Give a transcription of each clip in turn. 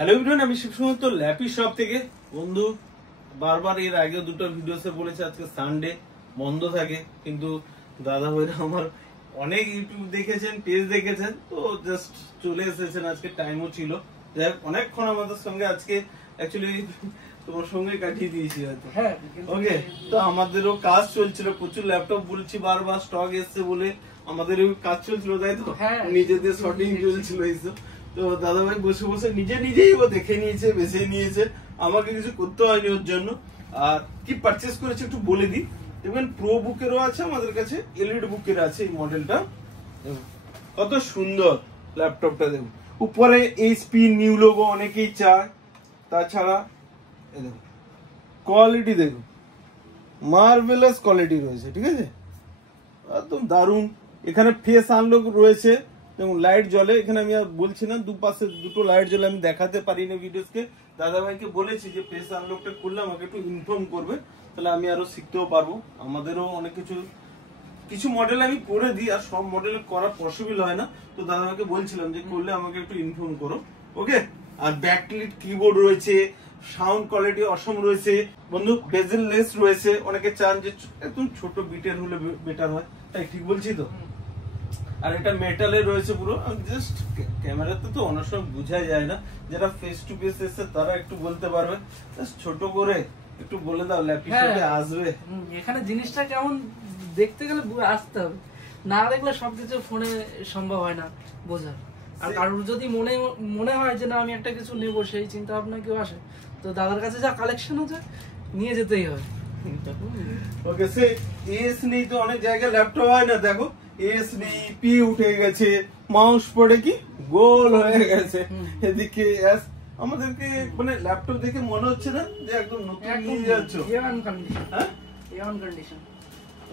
Hello everyone, আমি শিবসমন্ত lappy shop থেকে। বন্ধু বারবার এর আগে দুটো ভিডিওতে বলেছে আজকে সানডে বন্ধ থাকে, কিন্তু দাদা ভাইরা আমার অনেক ইউটিউব দেখেছেন, পেজ দেখেছেন, তো জাস্ট চলে এসেছেন। আজকে টাইমও ছিল, যাই হোক অনেকক্ষণ আমাদের সঙ্গে আজকে অ্যাকচুয়ালি তোমার সঙ্গে কাটিয়ে দিয়েছি হয়তো। ওকে, তো আমাদেরও কাজ চলছিল, প্রচুর ল্যাপটপ বলছি বারবার স্টক এসছে বলে আমাদেরও কাজ চলছিল, তাই তো নিজেদের শর্টিং চলছিল এইসব। তো দাদা ভাই বসে বসে নিজেই ও দেখে নিয়েছে, বেছে নিয়েছে, আমাকে কিছু করতে হয়নি ওর জন্য। আর কি পারচেস করেছে একটু বলে দিই। দেখবেন প্রো বুকেরও আছে আমাদের কাছে, এলিট বুকের আছে এই মডেলটা। কত সুন্দর ল্যাপটপটা, দেখুন উপরে এইচপি নিউ লোগো অনেকেই চায়। তাছাড়া দেখুন কোয়ালিটি, দেখুন মার্ভেলাস কোয়ালিটি রয়েছে, ঠিক আছে, একদম দারুণ। এখানে ফেস আনলক রয়েছে, এবং লাইট জ্বলে। এখানে আমি আর বলছি না, দুপাশে দুটো লাইট জ্বলে, আমি দেখাতে পারি না ভিডিওসকে। দাদা ভাইকে বলেছি যে ফেস আনলকটা করলে আমাকে একটু ইনফর্ম করবে, তাহলে আমি আরো শিখতেও পারবো। আমাদেরও অনেক কিছু মডেল আমি করে দিই, আর সব মডেল করা পসিবল হয় না, তো দাদা ভাইকে বলছিলাম যে করলে আমাকে একটু ইনফর্ম করো। ওকে, আর ব্যাকলিট কিবোর্ড রয়েছে, সাউন্ড কোয়ালিটি অসম রয়েছে বন্ধু, বেজেল লেস রয়েছে। অনেকে চান যে একদম ছোট বিটের হলে বেটার হয়, তাই ঠিক বলছি তো? আর এটা মেটালের রয়েছে পুরো। জাস্ট ক্যামেরাতে তো অনেক সময় বোঝা যায় না, যারা ফেস টু ফেস এসে তারা একটু বলতে পারবে। জাস্ট ছোট করে একটু বলে দাও ল্যাপি শপে আসবে। এখানে জিনিসটা কেমন দেখতে গেলে আসতে হবে, না দেখলে সবকিছু ফোনে সম্ভব হয় না বোঝা। আর কারোর যদি মনে হয় যে না আমি একটা কিছু নেবো, সেই চিন্তা ভাবনা কেউ আসে, তো দাদার কাছে যা কালেকশন আছে নিয়ে যেতেই হয়। ওকে, সে এস নেই তো অনেক জায়গায় ল্যাপটপ হয় না, দেখো এস নেই, পি উঠে গেছে, মাউস পড়ে কি গোল হয়ে গেছে, এদিকে এস। আমাদেরকে মানে ল্যাপটপ দেখে মনে হচ্ছে না যে একদম নতুন নিয়ে যাচ্ছ।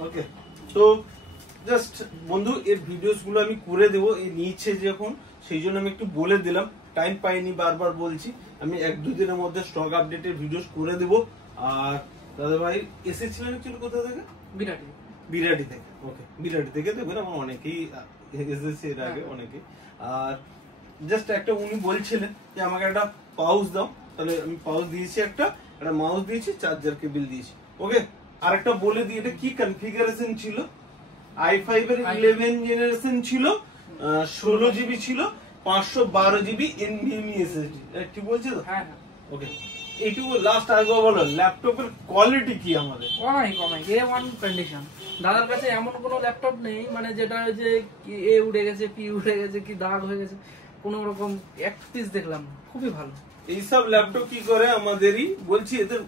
ওকে, তো জাস্ট বন্ধু এর ভিডিওস গুলো আমি করে দেবো, এই নিচ্ছে যখন, সেই জন্য আমি একটু বলে দিলাম। টাইম পাইনি, বারবার বলছি, আমি 1-2 দিনের মধ্যে স্টক আপডেটের ভিডিওস করে দেবো। আর দাদা ভাই এসেছিলেন অ্যাকচুয়ালি কোথা থেকে? বিরাটি থেকে। ওকে, বিরাটি থেকে দেখবেন আমার অনেকেই এসেছে এর আগে, অনেকে। আর জাস্ট একটা উনি বলছিলেন যে আমাকে একটা পাউচ দাও, তাহলে আমি পাউচ দিয়েছি, একটা মাউস দিয়েছি, চার্জার কেবল দিয়েছি। ওকে, আরেকটা বলে দিই, এটা কি কনফিগারেশন ছিল? i5 এর 11 জেনারেশন ছিল, 16 জিবি ছিল, 512 জিবি এনভিএমই এসএসডি, ঠিক বলছি তো? হ্যাঁ। ওকে, এইটুকু লাস্ট আগে বলো ল্যাপটপের কোয়ালিটি কি আমাদের? কমাই A1 কন্ডিশন। দাদার কাছে এমন কোনো ল্যাপটপ নেই মানে যেটা যে এ উড়ে গেছে, পি উড়ে গেছে, কি দাগ হয়ে গেছে, কোনো রকম এক পিস দেখলাম না, খুবই ভালো। এইসব ল্যাপটপ কি করে আমাদেরই বলছি, এদের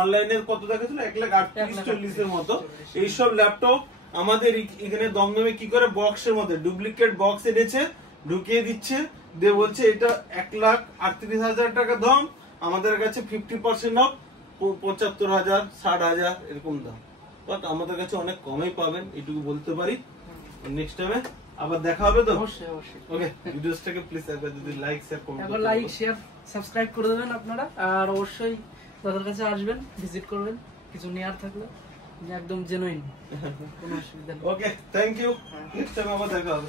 অনলাইনের কত দেখাচ্ছিল 1,38,40 এর মতো। এইসব ল্যাপটপ আমাদের এখানে দমদমে কি করে বক্সের মধ্যে ডুপ্লিকেট বক্স এনেছে, ঢুকিয়ে দিচ্ছে, দিয়ে বলছে এটা 1,38,000 টাকা দাম, আমাদের কাছে 50% অফ, 75,000, 60,000 এরকম দাম। বাট আমাদের কাছে অনেক কমেই পাবেন, এটুকু বলতে পারি। নেক্সট টাইমে আবার দেখা হবে তো? অবশ্যই। ওকে, ভিডিওসটাকে প্লিজ একবার যদি লাইক শেয়ার সাবস্ক্রাইব করে দেবেন আপনারা। আর অবশ্যই দাদার কাছে আসবেন, ভিজিট করবেন, কিছু নেয়ার থাকলে একদম জেনুইন, কোনো অসুবিধা নেই। ওকে, থ্যাংক ইউ। নেক্সট টাইম আবার দেখা হবে।